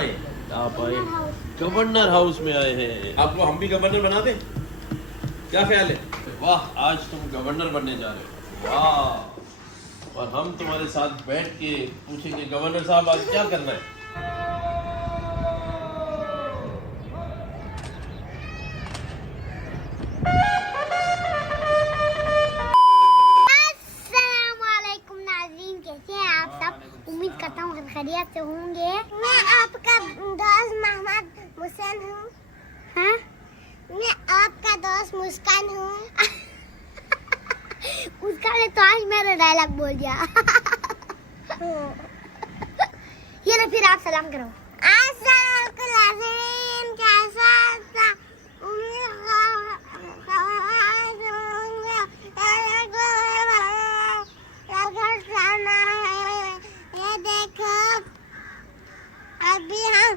आए? आप आए गवर्नर हाउस में आए हैं। आपको हम भी गवर्नर बना दें? क्या ख्याल है? वाह, आज तुम गवर्नर बनने जा रहे हो। वाह, और हम तुम्हारे साथ बैठ के पूछेंगे गवर्नर साहब आज क्या करना है। अस्सलामुअलैकुम नाज़रीन, कैसे हैं आप सब? उम्मीद करता हूँ खैरियत से होंगे। मैं आपका दोस्त मोहम्मद हुसैन हूँ। हाँ, मैं आपका दोस्त मुस्कान हूँ। उसका ने तो आज मेरा डायलॉग बोल दिया। ये लो, फिर आप सलाम करो। अस्सलामुअलैकुम नाज़रीन, कैसा था? ये देखो, अभी हम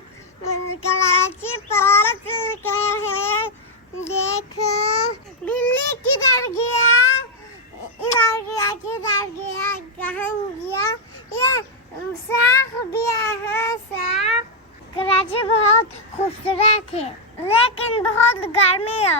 कराची पहुंच चुके हैं। देखो, बिल्ली किधर गया? इधर गया, किधर गया, कहाँ गया? ये साख भी है, साख। कराची बहुत खूबसूरत है, लेकिन बहुत गर्मी है।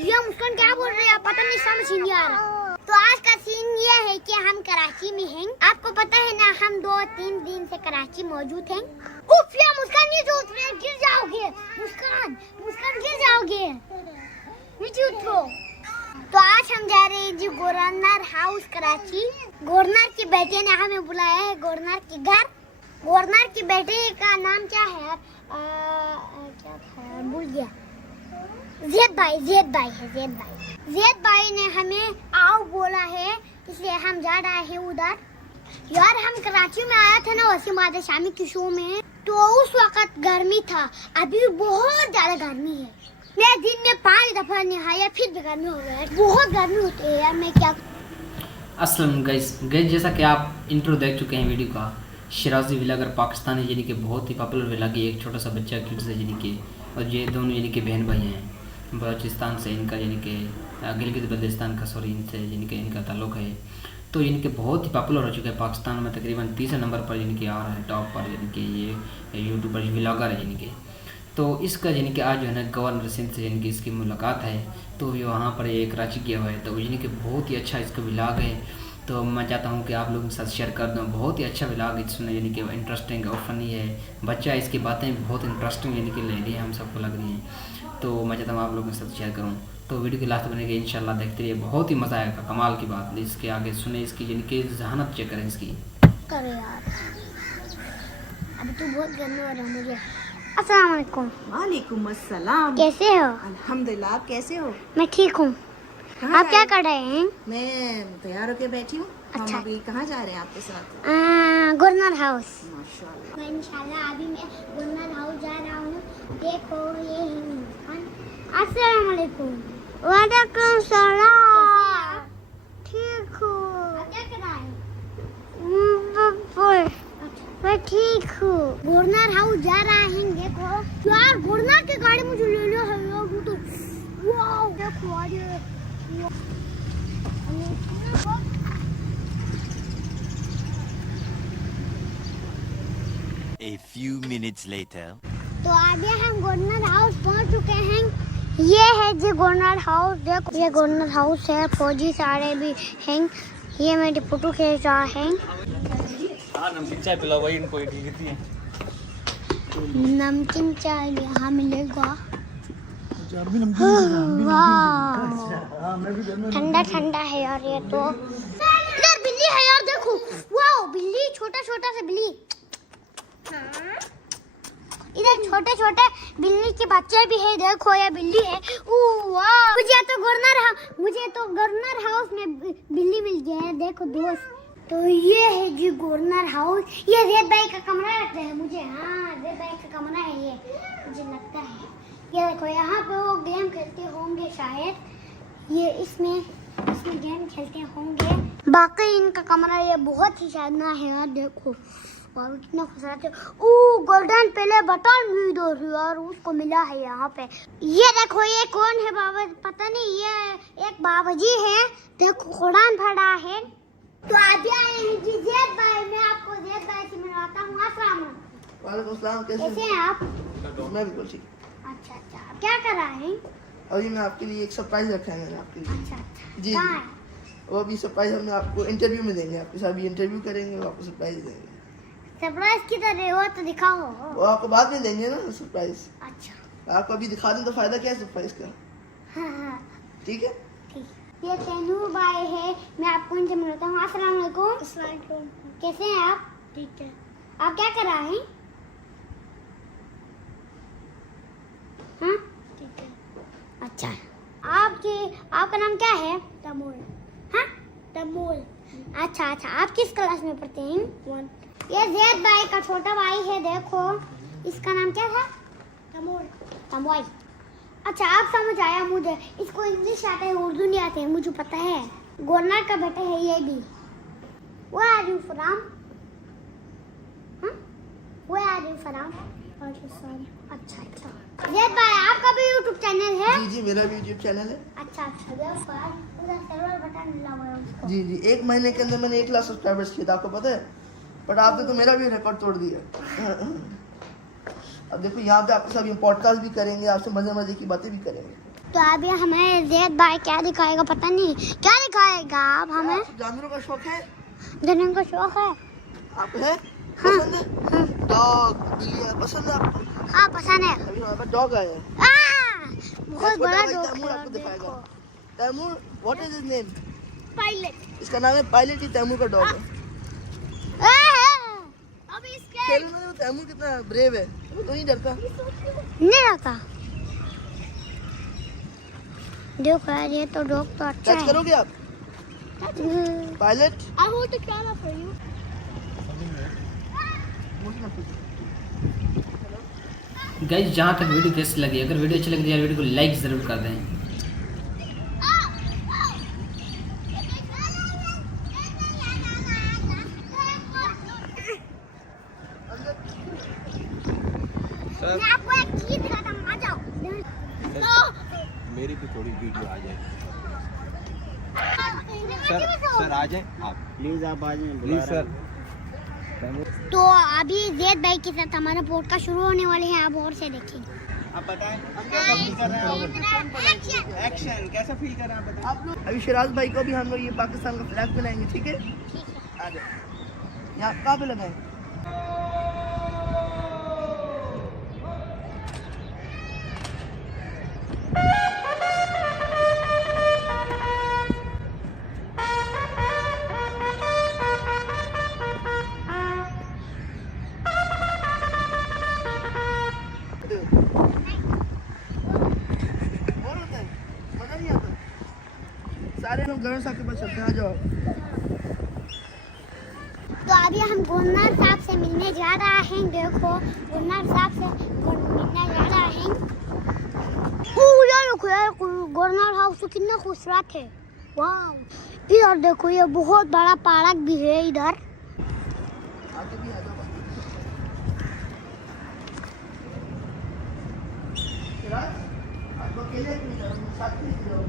ये मुस्कान क्या बोल रहे हैं? पता नहीं, समझ नहीं आ रहा। तो आज का सीन ये है कि हम कराची में हैं। आपको पता है ना, हम 2-3 दिन से कराची मौजूद हैं। उफ, या मुस्कान ये जो उतरे, गिर जाओगे। मुस्कान, मुस्कान गिर जाओगे, नीचे उतरो। तो आज हम जा रहे हैं जी गवर्नर हाउस कराची। गवर्नर के बेटे ने हमें बुलाया है गवर्नर के घर। गवर्नर के बेटे का नाम क्या है? क्या था, भूल गया। ज़ैद भाई है, ज़ैद भाई ने हमें आओ बोला है, इसलिए हम जा रहे हैं उधर। यार, हम कराची में आया था ना वसीम आदे शामी की शो में, तो उस वक्त गर्मी था। अभी बहुत ज्यादा गर्मी है। मैं दिन में 5 दफा नहाया, फिर भी गर्मी हो गया। बहुत गर्मी होती है यार, मैं क्या। अस्सलाम गाइस, जैसा कि आप इंट्रो देख चुके हैं वीडियो का, शराजी व्लॉगर पाकिस्तानी यानी कि बहुत ही पॉपुलर व्लॉग है। एक छोटा सा बच्चा किड्स है यानी कि, और ये दोनों यानी कि बहन भाई हैं। बलोचिस्तान से इनका यानी कि गिलगित बल्तिस्तान का सॉरी इनसे यानी कि इनका ताल्लुक़ है। तो यानी कि बहुत ही पॉपुलर हो चुका है पाकिस्तान में, तकरीबन 30 नंबर पर यानी कि आ रहा है टॉप पर, यानी कि ये यूट्यूबर व्लॉगर है यानी कि। तो इसका यानी कि आज जो है ना गवर्नर सिंध से यानी कि इसकी मुलाकात है। तो ये वहाँ पर ये कराची गया हुआ है, तो यानी कि बहुत ही अच्छा इसका व्लॉग है। तो मैं चाहता हूँ कि आप लोगों के साथ शेयर कर दूँ। बहुत ही अच्छा व्लॉग इसमें यानी कि इंटरेस्टिंग और फनी है। बच्चा इसकी बातें बहुत इंटरेस्टिंग यानी कि ले रही है, हम सबको लग रही हैं। तो मैं चाहता हूँ आप लोगों के साथ शेयर करूँ। तो वीडियो के लास्ट बनेगी इंशाल्लाह, देखते रहिए, बहुत ही मज़ा आएगा। कमाल की बात, इसके आगे सुने इसकी यानी कि जहानत चेक करें इसकी। करे यार, अभी तो बहुत गर्मी हो रहा है मुझे। अस्सलाम वालेकुम। वालेकुम अस्सलाम। कैसे हो? अल्हम्दुलिल्लाह, आप कैसे हो? मैं ठीक हूँ। कहाँ आप जा क्या रहे कर रहे हैं? मैं तैयार होके बैठी हूँ। अच्छा। हम अभी कहाँ जा रहे हैं आपके साथ? Governor house. माशाल्लाह। मैं इंशाल्लाह अभी मैं गवर्नर हाउस जा रहा हूँ। देखो, ये है मुस्कान। अस्सलाम वालेकुम। वालेकुम सलाम। ठीक हूँ। क्या कर रहा है? मैं ठीक हूँ। गवर्नर हाउस जा रहा है। देखो यार, गवर्नर की गाड़ी मुझे ले लो है यार। वो तो वाओ, देखो आज A few minutes later. तो अभी हम गवर्नर हाउस पहुंच चुके हैं। ये है जी गवर्नर हाउस। देखो, ये गवर्नर हाउस है। फौजी सारे भी हैं। ये मेरी फोटो खींच रहा है। नमकीन चाय पिलाओ भाई इनको, इडली कितनी है? नमकीन चाय यहाँ मिलेगा। ठंडा ठंडा है यार ये तो। इधर बिल्ली है यार, देखो। वाओ, बिल्ली, छोटा छोटा सा बिल्ली। इधर छोटे छोटे बिल्ली के बच्चे भी है। देखो, ये बिल्ली है। वाह, मुझे तो गवर्नर हाउस में बिल्ली मिल गया है। देखो दोस्त, तो ये है जी गवर्नर हाउस। ये ज़ैद भाई का कमरा लगता है मुझे। हाँ, ज़ैद भाई का कमरा है ये, मुझे लगता है। ये देखो, यहाँ पे वो गेम खेलते होंगे शायद। ये इसमें गेम खेलते होंगे। बाकी इनका कमरा ये बहुत ही शानदार है यार। देखो और कितना खूबसूरत है। गोल्डन पहले बटन भी दो यार, उसको मिला है यहाँ पे। ये देखो, ये कौन है बाबा, पता नहीं। ये एक बाबा जी है। देखो, कुरान पढ़ा है। तो अभी आए हैं जी ज़ैद भाई। मैं आपको ज़ैद वालेकुम सलाम, कैसे कैसे हैं आप? मैं बिल्कुल ठीक। अच्छा अच्छा, आप क्या कर रहे हैं? अभी मैं आपके लिए एक सरप्राइज रखा है मैंने आपके लिए। अच्छा अच्छा, जी कहाँ है? वो अभी सरप्राइज हमने आपको इंटरव्यू में देंगे, आपके साथ भी इंटरव्यू करेंगे और आपको सरप्राइज देंगे। सरप्राइज की तरह हो तो दिखाओ। वो आपको बाद में देंगे ना सरप्राइज, अच्छा आपको अभी दिखा दें तो फायदा क्या है सरप्राइज का, हाँ हाँ ठीक है? ठीक। ये तैनूर भाई है, मैं आपको इनसे मिलता हूँ। अस्सलाम वालेकुम। कैसे हैं आप? ठीक है। आप क्या कर रहे हैं? हाँ ठीक है। अच्छा, आपका नाम क्या है? तमोल। हाँ तमोल। अच्छा अच्छा, आप किस क्लास में पढ़ते हैं? 1। ये जैद भाई का छोटा भाई है, देखो इसका नाम क्या था? तमोल। तमोल। अच्छा, आप समझ आया मुझे। इसको इंग्लिश आता है, उर्दू नहीं आते, मुझे पता है। गवर्नर का बेटा है ये भी। Where are you from? हाँ? Where are you from? अच्छा अच्छा। जैद भाई, आपका भी YouTube चैनल है? जी जी, मेरा भी यूट्यूब चैनल है। अच्छा अच्छा, उधर सर्वर बटन मिला हुआ है उसको। जी जी, 1 महीने के अंदर मैंने 1 लाख सब्सक्राइबर्स किए थे, आपको पता है? बट आपने तो मेरा भी रिकॉर्ड तोड़ दिया। अब देखो यहाँ पे आपके साथ हम पॉडकास्ट भी करेंगे, आपसे मजे मजे की बातें भी करेंगे। तो अभी हमें जैद भाई क्या दिखाएगा पता नहीं, क्या दिखाएगा आप हमें? आपको जानवरों का शौक है? जानने का शौक है? आपको है? पसंद है? डॉग, बिल्लियाँ पसंद है आपको? हाँ पसंद है। अभी हमारे पास डॉग आया है, बहुत बड़ा डॉग तैमूर आपको दिखाएगा। Taimur, what is his name? Pilot. इसका नाम है पायलट, ही तैमूर का डॉग है। अभी इसके खेलने में वो तैमूर कितना ब्रेव है, वो तो नहीं डरता। नहीं रहता। देखो यार, ये तो डॉग तो अच्छा टच है। करोगे आप pilot? I want to climb up for you. Guys जहाँ तक वीडियो कैसी लगी, अगर वीडियो अच्छी लगी तो यार वीडियो को लाइक ज़रूर कर दें। मैं आपको एक चीज दिखाता हूँ, आ जाओ। मेरी भी थोड़ी वीडियो आ जाए। सर आ जाए आप, प्लीज आप आ जाए प्लीज सर। तो अभी जैद भाई के साथ हमारा पॉडकास्ट शुरू होने वाले हैं, आप और से देखिए। आप बताएं आप कैसा फील कर रहे हैं? एक्शन कैसा फील कर रहे हैं आप बताएं। आप लोग अभी शिराज भाई को भी हम लोग ये पाकिस्तान का फ्लैग बनाएंगे, ठीक है? आ जाओ। यहाँ कहाँ पे लगाएं? सारे लोग गवर्नर साहब के पास चलते हैं, आ जाओ। तो अभी हम गवर्नर साहब से मिलने जा रहे हैं। देखो गवर्नर साहब से मिलने जा रहे हैं। यार देखो यार, गवर्नर हाउस तो कितना खूबसूरत है। वाह, इधर देखो, ये बहुत बड़ा पार्क भी है इधर। आगे भी आ जाओ। शिराज, आपको अकेले क्यों जाओ? साथ में जाओ।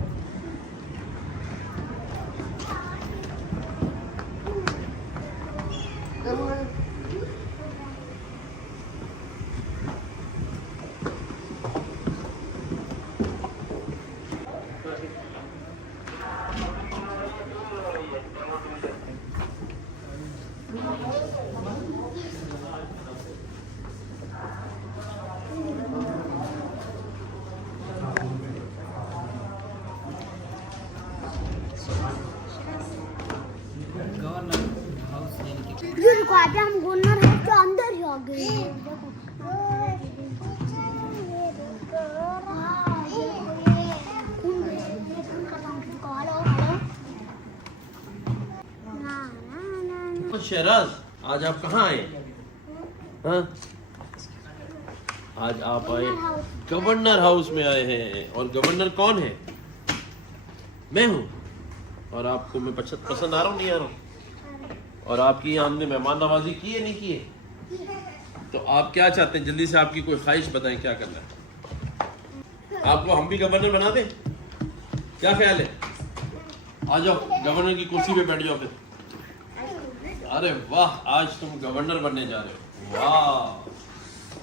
ये देखो, अभी हम गवर्नर हाउस के अंदर ही आ गए हैं। देखो शहराज, आज आप कहाँ आए? हाँ? आज आप आए गवर्नर हाउस में आए हैं। और गवर्नर कौन है? मैं हूँ। और आपको मैं पसंद आ रहा हूँ नहीं आ रहा हूँ? और आपकी यहाँ हमने मेहमान नवाजी की है नहीं की है? तो आप क्या चाहते हैं? जल्दी से आपकी कोई ख्वाहिश बताएं, क्या करना है? आपको हम भी गवर्नर बना दें? क्या ख्याल है? आ जाओ, गवर्नर की कुर्सी पे बैठ जाओ फिर। अरे वाह, आज तुम गवर्नर बनने जा रहे हो। वाह,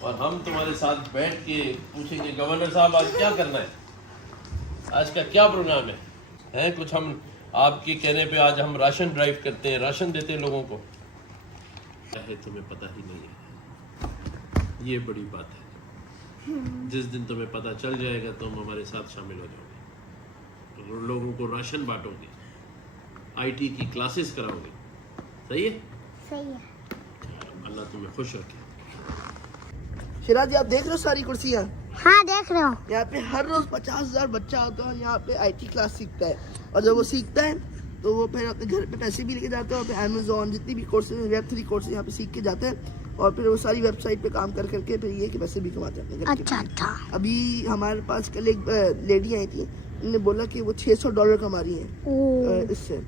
और हम तुम्हारे साथ बैठ के पूछेंगे गवर्नर साहब आज क्या करना है, आज का क्या प्रोग्राम है कुछ हम आपके कहने पे आज हम राशन ड्राइव करते हैं, राशन देते हैं लोगों को। है तुम्हें पता ही नहीं है, ये बड़ी बात है। जिस दिन तुम्हें पता चल जाएगा तुम हमारे साथ शामिल हो जाओगे, तो लोगों को राशन बांटोगे, आईटी की क्लासेस कराओगे। सही है? सही है। अल्लाह तुम्हें खुश रखे। शिराज जी आप देख रहे हो सारी कुर्सियाँ, हाँ देख रहे हो। यहाँ पे हर रोज 50,000 बच्चा आता है और यहाँ पे आईटी क्लास सीखता है, और जब वो सीखता है तो वो फिर अपने घर पे पैसे भी लेके जाता है, और फिर अमेजोन जितनी भी कोर्सेज Web3 कोर्सेज यहाँ पे सीख के जाते हैं, और फिर वो सारी वेबसाइट पे काम कर करके फिर ये कि पैसे भी कमाते हैं अपने घर के। अच्छा। अभी हमारे पास कल एक लेडी आई थी, उन्होंने बोला कि वो $600 कमा रही है इससे।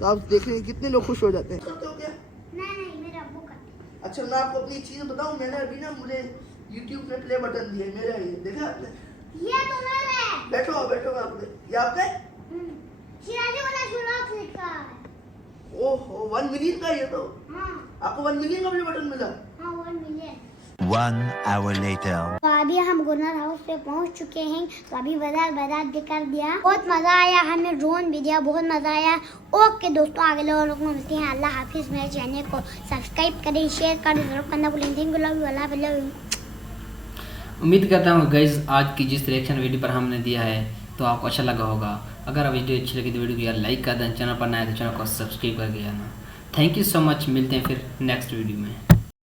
तो आप देख रहे हैं कितने लोग खुश हो जाते हैं। नहीं मेरे अब्बू करते। अच्छा मैं आपको अपनी चीज़ बताऊँ, मैंने अभी ना मुझे YouTube ने प्ले बटन दिया है मेरा, ये देखा आपने? ये तो मेरा है। बैठो मैं आपको ये आपका है? शिराजी वाला शुरुआत लिखा है। ओहो 1 मिलियन का ये तो। हाँ आपको 1 मिलियन का प्ले बटन मिला? हाँ 1 मिलियन। 1 hour later. तो अभी हम गवर्नर हाउस पे पहुंच चुके हैं। तो अभी बाजार दिखा दिया, बहुत मजा आया, हमें ड्रोन भी दिया, बहुत मजा आया। ओके दोस्तों, आगे लोगों को मिलते हैं। अल्लाह हाफिज। मेरे चैनल को सब्सक्राइब करें, शेयर करें, जरूर करना भूलें। थैंक यू, लव यू, अल्लाह। उम्मीद करता हूँ गाइज आज की जिस रिएक्शन वीडियो पर हमने दिया है तो आपको अच्छा लगा होगा। अगर आप वीडियो अच्छी लगी तो वीडियो को यार लाइक कर दें, चैनल पर नया है तो चैनल को सब्सक्राइब करके जाना। थैंक यू सो मच, मिलते हैं फिर नेक्स्ट वीडियो में।